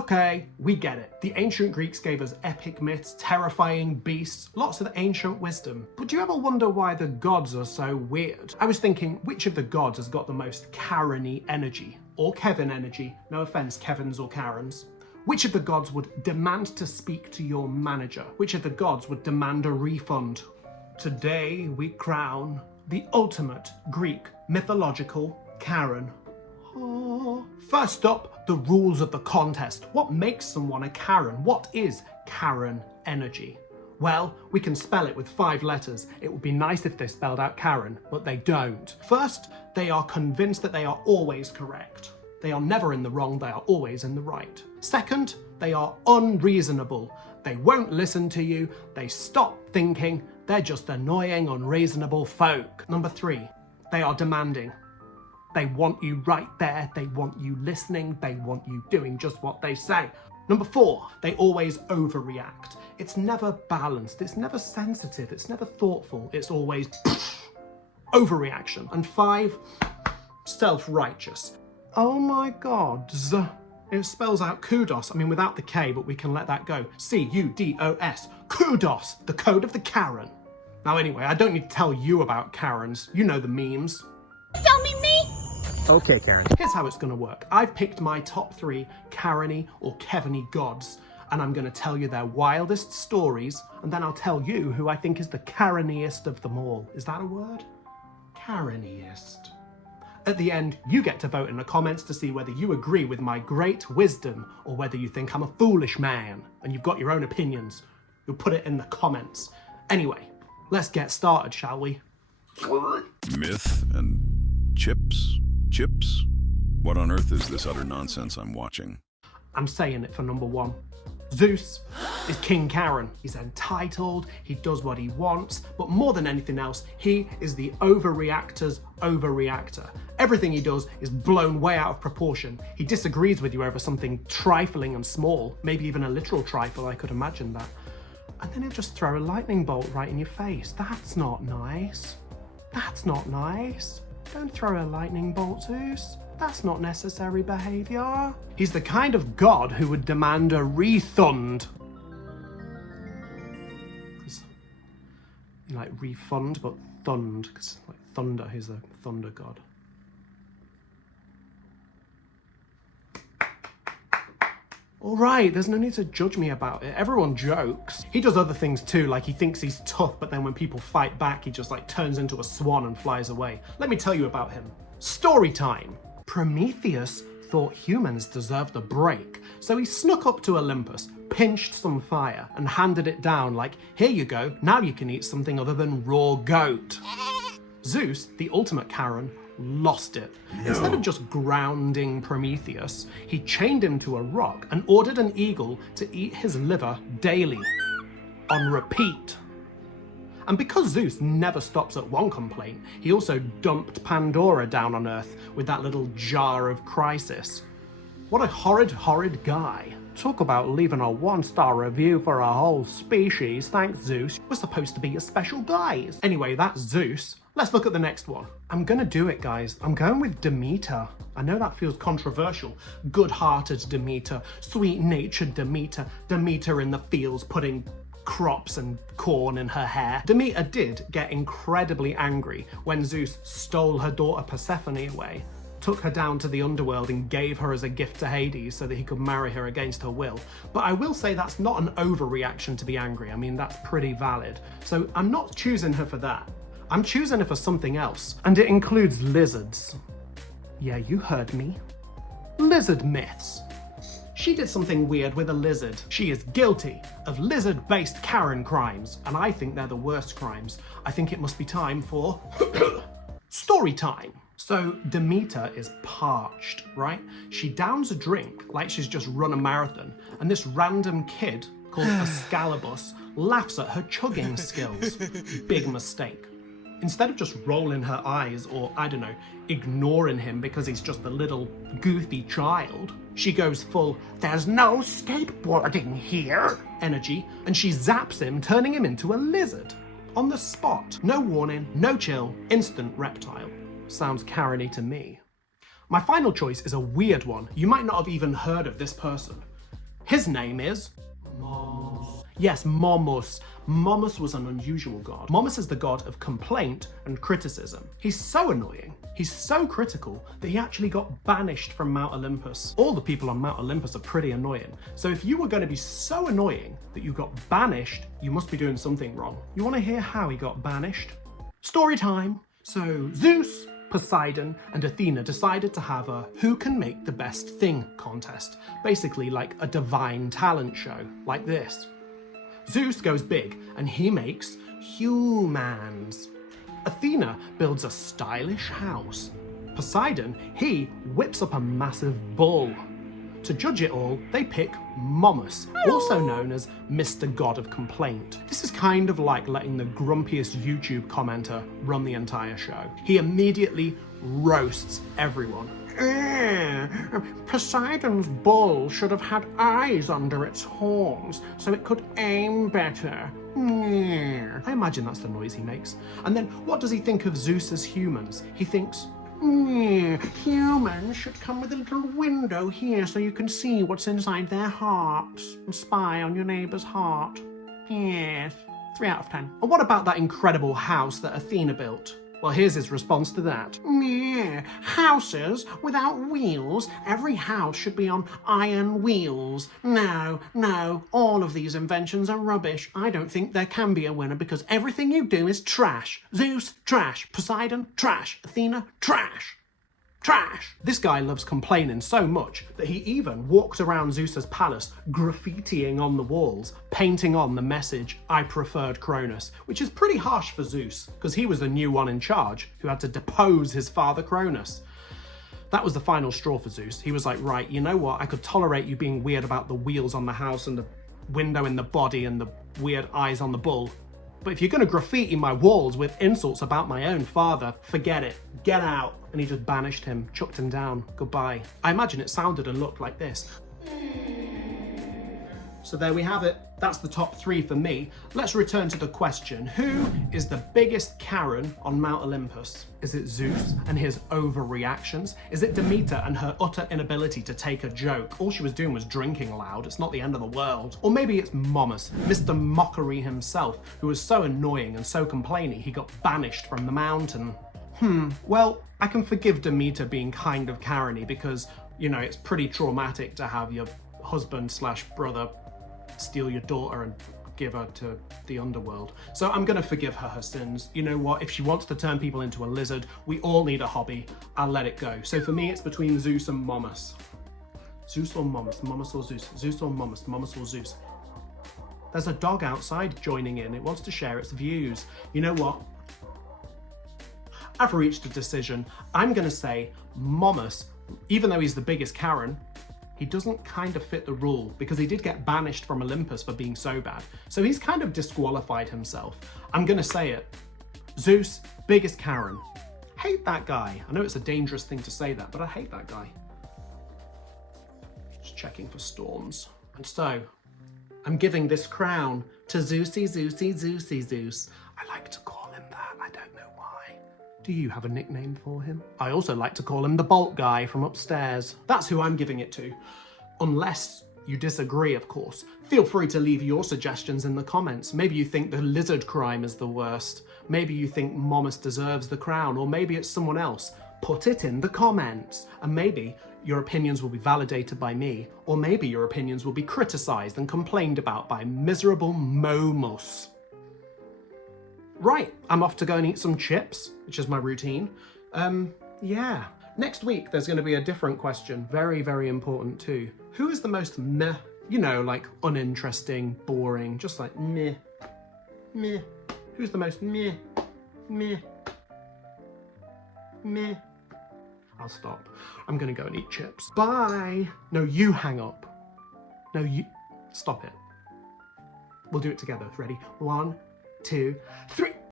Okay, we get it. The ancient Greeks gave us epic myths, terrifying beasts, lots of ancient wisdom. But do you ever wonder why the gods are so weird? I was thinking, which of the gods has got the most Karen-y energy? Or Kevin energy? No offense, Kevins or Karens. Which of the gods would demand to speak to your manager? Which of the gods would demand a refund? Today we crown the ultimate Greek mythological Karen. First up, the rules of the contest. What makes someone a Karen? What is Karen energy? Well, we can spell it with 5 letters. It would be nice if they spelled out Karen, but they don't. First, they are convinced that they are always correct. They are never in the wrong, they are always in the right. Second, they are unreasonable. They won't listen to you, they stop thinking, they're just annoying, unreasonable folk. Number 3, they are demanding. They want you right there, they want you listening, they want you doing just what they say. Number 4, they always overreact. It's never balanced, it's never sensitive, it's never thoughtful, it's always overreaction. And 5, self-righteous. Oh my gods. It spells out kudos. I mean, without the K, but we can let that go. C-U-D-O-S. Kudos, the code of the Karen. Now anyway, I don't need to tell you about Karens. You know the memes. Filming me? Okay, Karen. Here's how it's gonna work. I've picked my top 3 Karen-y or Kevin-y gods, and I'm gonna tell you their wildest stories, and then I'll tell you who I think is the Kareniest of them all. Is that a word? Kareniest. At the end, you get to vote in the comments to see whether you agree with my great wisdom or whether you think I'm a foolish man and you've got your own opinions. You'll put it in the comments. Anyway, let's get started, shall we? Myth and chips? Chips? What on earth is this utter nonsense I'm watching? I'm saying it for number 1. Zeus is King Karen. He's entitled, he does what he wants, but more than anything else, he is the overreactor's overreactor. Everything he does is blown way out of proportion. He disagrees with you over something trifling and small, maybe even a literal trifle, I could imagine that. And then he'll just throw a lightning bolt right in your face. That's not nice. That's not nice. Don't throw a lightning bolt, Zeus. That's not necessary behaviour. He's the kind of god who would demand a refund. Like refund, but thund, because like thunder, he's a thunder god. All right, there's no need to judge me about it. Everyone jokes. He does other things too, like he thinks he's tough, but then when people fight back, he just like turns into a swan and flies away. Let me tell you about him. Story time. Prometheus thought humans deserved a break, so he snuck up to Olympus, pinched some fire, and handed it down like, here you go, now you can eat something other than raw goat. Zeus, the ultimate Karen, lost it. No. Instead of just grounding Prometheus, he chained him to a rock and ordered an eagle to eat his liver daily, on repeat. And because Zeus never stops at one complaint, he also dumped Pandora down on Earth with that little jar of crisis. What a horrid, horrid guy. Talk about leaving a 1-star review for a whole species, thanks Zeus. We're supposed to be your special guys. Anyway, that's Zeus. Let's look at the next one. I'm gonna do it, guys. I'm going with Demeter. I know that feels controversial. Good-hearted Demeter, sweet-natured Demeter, Demeter in the fields putting crops and corn in her hair. Demeter did get incredibly angry when Zeus stole her daughter Persephone away, took her down to the underworld and gave her as a gift to Hades so that he could marry her against her will. But I will say that's not an overreaction to be angry. I mean, that's pretty valid. So I'm not choosing her for that. I'm choosing her for something else. And it includes lizards. Yeah, you heard me. Lizard myths. She did something weird with a lizard. She is guilty of lizard-based Karen crimes, and I think they're the worst crimes. I think it must be time for story time. So Demeter is parched, right? She downs a drink like she's just run a marathon, and this random kid called Ascalibus laughs at her chugging skills. Big mistake. Instead of just rolling her eyes or, I don't know, ignoring him because he's just a little goofy child, she goes full, there's no skateboarding here, energy, and she zaps him, turning him into a lizard. On the spot. No warning, no chill, instant reptile. Sounds Karen-y to me. My final choice is a weird one. You might not have even heard of this person. His name is Momus. Yes, Momus. Momus was an unusual god. Momus is the god of complaint and criticism. He's so annoying, he's so critical, that he actually got banished from Mount Olympus. All the people on Mount Olympus are pretty annoying. So if you were going to be so annoying that you got banished, you must be doing something wrong. You want to hear how he got banished? Story time. So Zeus, Poseidon, and Athena decided to have a who can make the best thing contest. Basically like a divine talent show, like this. Zeus goes big and he makes humans. Athena builds a stylish house. Poseidon, he whips up a massive bull. To judge it all, they pick Momus, also known as Mr. God of Complaint. This is kind of like letting the grumpiest YouTube commenter run the entire show. He immediately roasts everyone. Poseidon's bull should have had eyes under its horns so it could aim better. I imagine that's the noise he makes. And then what does he think of Zeus's humans? He thinks, humans should come with a little window here so you can see what's inside their hearts and spy on your neighbour's heart. Yes, 3 out of 10. And what about that incredible house that Athena built? Well, here's his response to that. Houses without wheels? Every house should be on iron wheels. No, all of these inventions are rubbish. I don't think there can be a winner because everything you do is trash. Zeus, trash. Poseidon, trash. Athena, trash. Trash! This guy loves complaining so much that he even walked around Zeus's palace graffitiing on the walls, painting on the message, "I preferred Cronus," which is pretty harsh for Zeus, because he was the new one in charge who had to depose his father Cronus. That was the final straw for Zeus. He was like, right, you know what? I could tolerate you being weird about the wheels on the house and the window in the body and the weird eyes on the bull. But if you're going to graffiti my walls with insults about my own father, forget it. Get out. And he just banished him, chucked him down. Goodbye. I imagine it sounded and looked like this. So there we have it. That's the top 3 for me. Let's return to the question. Who is the biggest Karen on Mount Olympus? Is it Zeus and his overreactions? Is it Demeter and her utter inability to take a joke? All she was doing was drinking loud. It's not the end of the world. Or maybe it's Momus, Mr. Mockery himself, who was so annoying and so complaining he got banished from the mountain. Well, I can forgive Demeter being kind of Karen-y because, you know, it's pretty traumatic to have your husband/brother steal your daughter and give her to the underworld. So I'm gonna forgive her sins. You know what? If she wants to turn people into a lizard, we all need a hobby. I'll let it go. So for me, it's between Zeus and Momus. Zeus or Momus? Momus or Zeus? Zeus or Momus? Momus or Zeus? There's a dog outside joining in. It wants to share its views. You know what? I've reached a decision. I'm gonna say Momus, even though he's the biggest Karen, he doesn't kind of fit the rule because he did get banished from Olympus for being so bad. So he's kind of disqualified himself. I'm gonna say it. Zeus, biggest Karen. Hate that guy. I know it's a dangerous thing to say that, but I hate that guy. Just checking for storms. And so, I'm giving this crown to Zeusy, Zeusy, Zeusy, Zeus. I like to call him that. I don't know why. Do you have a nickname for him? I also like to call him the Bolt guy from upstairs. That's who I'm giving it to. Unless you disagree, of course. Feel free to leave your suggestions in the comments. Maybe you think the lizard crime is the worst. Maybe you think Momus deserves the crown, or maybe it's someone else. Put it in the comments. And maybe your opinions will be validated by me, or maybe your opinions will be criticized and complained about by miserable Momus. Right, I'm off to go and eat some chips, which is my routine. Yeah. Next week, there's going to be a different question. Very, very important too. Who is the most meh? You know, like uninteresting, boring, just like meh, meh. Who's the most meh, meh, meh? I'll stop. I'm going to go and eat chips. Bye. No, you hang up. No, you... Stop it. We'll do it together. Ready? 1, 2, 3.